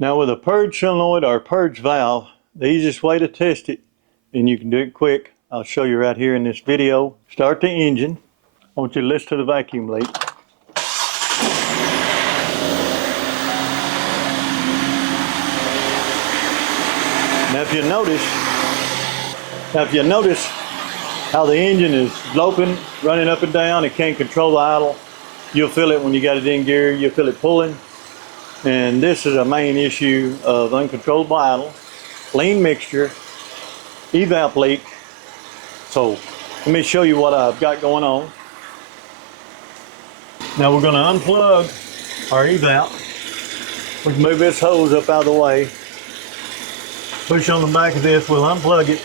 Now with a purge solenoid or purge valve, the easiest way to test it, and you can do it quick, I'll show you right here in this video. Start the engine. I want you to listen to the vacuum leak. Now if you notice how the engine is loping, running up and down, it can't control the idle. You'll feel it when you got it in gear, you'll feel it pulling. And this is a main issue of uncontrollable idle, lean mixture, evap leak. So let me show you what I've got going on. Now we're going to unplug our evap. We can move this hose up out of the way. Push on the back of this, we'll unplug it.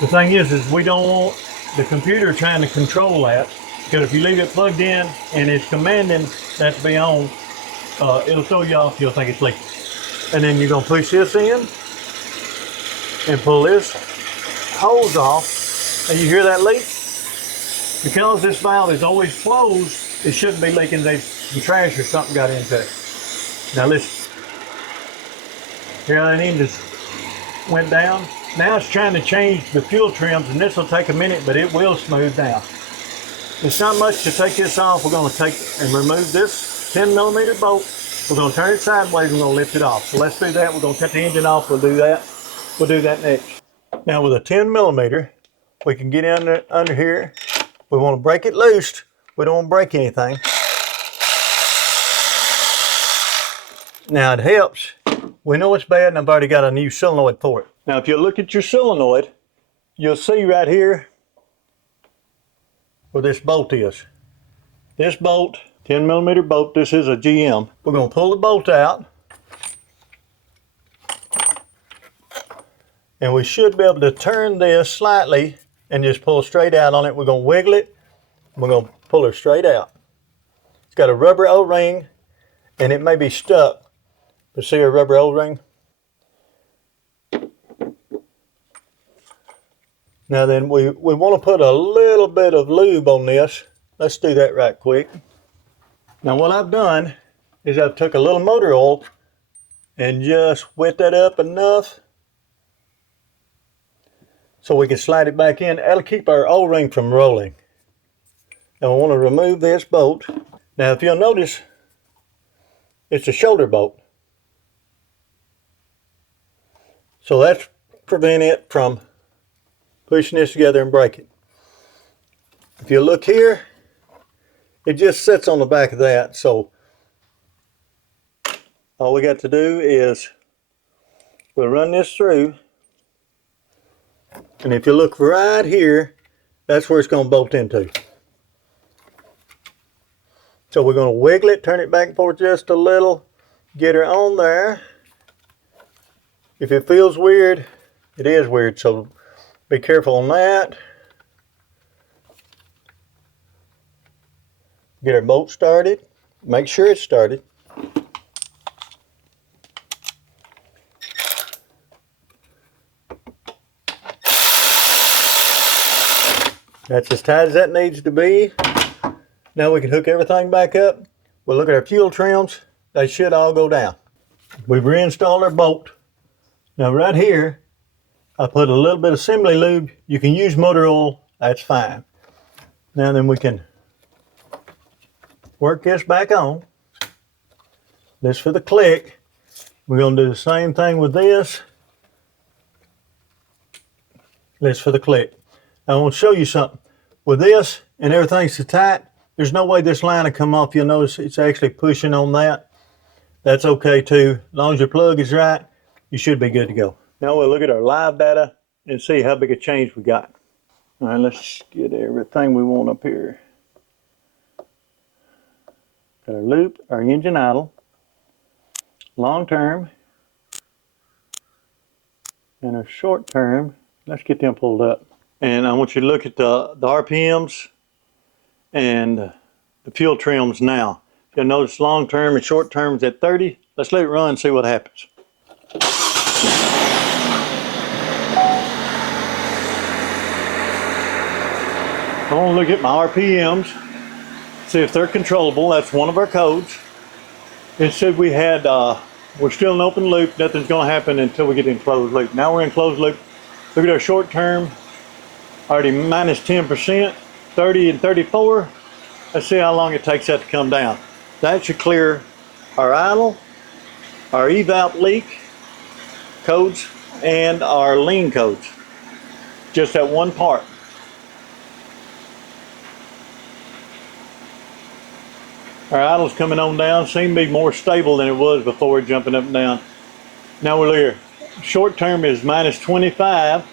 The thing is we don't want the computer trying to control that, because if you leave it plugged in and it's commanding that to be on, it'll throw you off, you'll think it's leaking. And then you're going to push this in and pull this hose off, and you hear that leak? Because this valve is always closed, it shouldn't be leaking. Some trash or something got into it. Now listen, here that engine just went down. Now it's trying to change the fuel trims, and this will take a minute, but it will smooth down. It's not much to take this off. We're going to take and remove this 10mm bolt. We're going to turn it sideways and we're going to lift it off. So let's do that. We're going to cut the engine off. We'll do that. We'll do that next. Now with a 10mm, we can get under here. We want to break it loose. We don't want to break anything. Now it helps. We know it's bad, and I've already got a new solenoid for it. Now if you look at your solenoid, you'll see right here where this bolt is. This bolt, 10mm bolt, this is a GM. We're going to pull the bolt out, and we should be able to turn this slightly and just pull straight out on it. We're going to wiggle it, we're going to pull her straight out. It's got a rubber O-ring, and it may be stuck. But see a rubber O-ring? Now then, we want to put a little bit of lube on this. Let's do that right quick. Now what I've done is I've took a little motor oil and just wet that up enough so we can slide it back in. That'll keep our O-ring from rolling. Now I want to remove this bolt. Now if you'll notice, it's a shoulder bolt. So that's prevent it from pushing this together and breaking. If you look here, it just sits on the back of that. So all we got to do is we'll run this through. And if you look right here, that's where it's going to bolt into. So we're going to wiggle it, turn it back and forth just a little, get her on there. If it feels weird, it is weird, so be careful on that. Get our bolt started. Make sure it's started. That's as tight as that needs to be. Now we can hook everything back up. We'll look at our fuel trims. They should all go down. We've reinstalled our bolt. Now right here, I put a little bit of assembly lube. You can use motor oil, that's fine. Now then we can work this back on. This for the click. We're going to do the same thing with this. This for the click. I want to show you something. With this and everything's so tight, there's no way this line will come off. You'll notice it's actually pushing on that. That's okay too. As long as your plug is right, you should be good to go. Now we'll look at our live data and see how big a change we got. All right, let's get everything we want up here. Got our loop, our engine idle, long term, and our short term. Let's get them pulled up. And I want you to look at the RPMs and the fuel trims now. You'll notice long term and short term is at 30. Let's let it run and see what happens. I want to look at my RPMs, see if they're controllable. That's one of our codes. It said we had We're still in open loop. Nothing's going to happen until we get in closed loop. Now we're in closed loop. Look at our short term, already minus 10%, 30 and 34. Let's see how long it takes that to come down. That should clear our idle, our evap leak codes, and our lean codes. Just that one part. Our idle's coming on down. Seems to be more stable than it was before, jumping up and down. Now we're here. Short term is minus 25,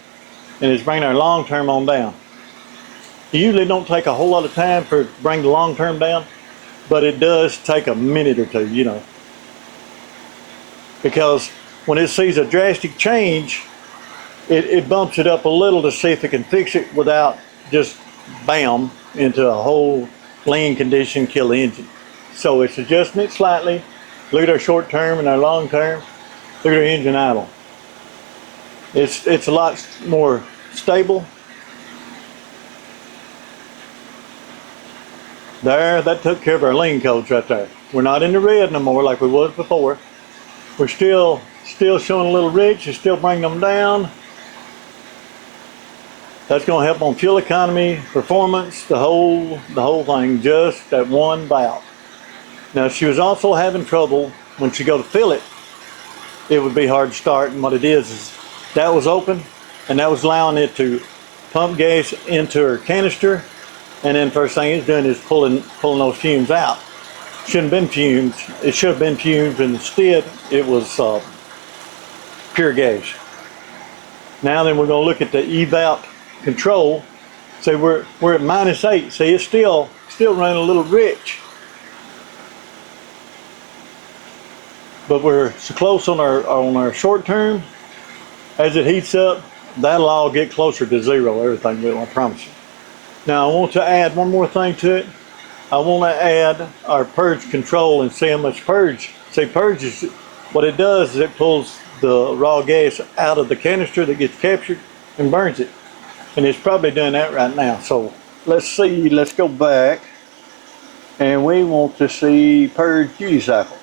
and it's bringing our long term on down. It usually don't take a whole lot of time for it to bring the long term down, but it does take a minute or two, you know. Because when it sees a drastic change, it bumps it up a little to see if it can fix it without just bam into a whole lean condition, kill the engine. So it's adjusting it slightly. Look at our short term and our long term. Look at our engine idle. It's a lot more stable. There, that took care of our lean codes right there. We're not in the red no more like we was before. We're still showing a little rich. It's still bringing them down. That's going to help on fuel economy, performance, the whole thing, just that one valve. Now she was also having trouble when she go to fill it. It would be hard to start, and what it is that was open, and that was allowing it to pump gas into her canister, and then first thing it's doing is pulling those fumes out. Shouldn't have been fumes. It should have been fumes, and instead it was pure gas. Now then we're going to look at the evap control. See, we're at minus 8. See, it's still running a little rich, but we're so close on our short term. As it heats up, that'll all get closer to zero. Everything will, I promise you. Now I want to add one more thing to it. I want to add our purge control and see how much purge. See, purge is what it does is it pulls the raw gas out of the canister that gets captured and burns it. And it's probably doing that right now. So let's see, let's go back, and we want to see purge duty cycles.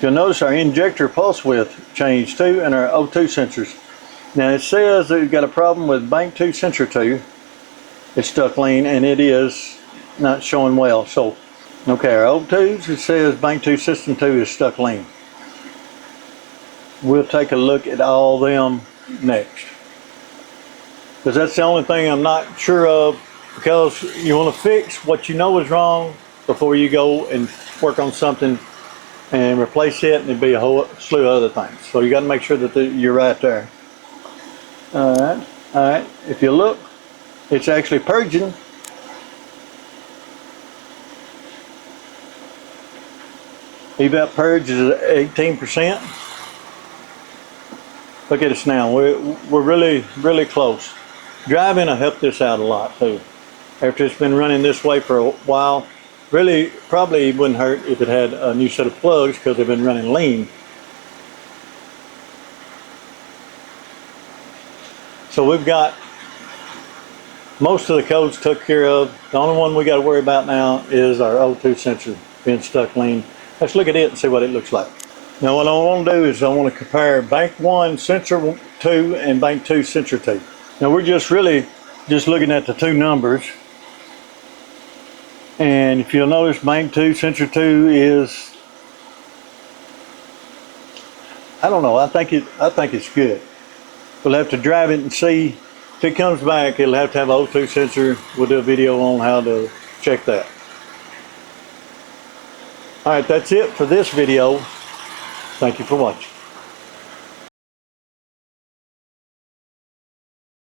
You'll notice our injector pulse width changed too, and our O2 sensors. Now it says that we've got a problem with bank 2 sensor 2. It's stuck lean, and it is not showing well. So, okay, our O2s, it says bank 2 system 2 is stuck lean. We'll take a look at all them next, because that's the only thing I'm not sure of, because you want to fix what you know is wrong before you go and work on something and replace it, and it'd be a whole slew of other things. So you got to make sure that you're right there. All right. If you look, it's actually purging. Evap purge is at 18%. Look at us now. We're really close. Driving will help this out a lot too. After it's been running this way for a while, really probably wouldn't hurt if it had a new set of plugs, because they've been running lean. So we've got most of the codes took care of. The only one we got to worry about now is our O2 sensor being stuck lean. Let's look at it and see what it looks like. Now what I want to do is I want to compare bank 1 sensor 2 and bank 2 sensor 2. Now we're just looking at the two numbers. And if you'll notice, bank 2 sensor 2 is, I don't know, I think it's good. We'll have to drive it and see. If it comes back, it'll have to have an O2 sensor. We'll do a video on how to check that. Alright, that's it for this video. Thank you for watching.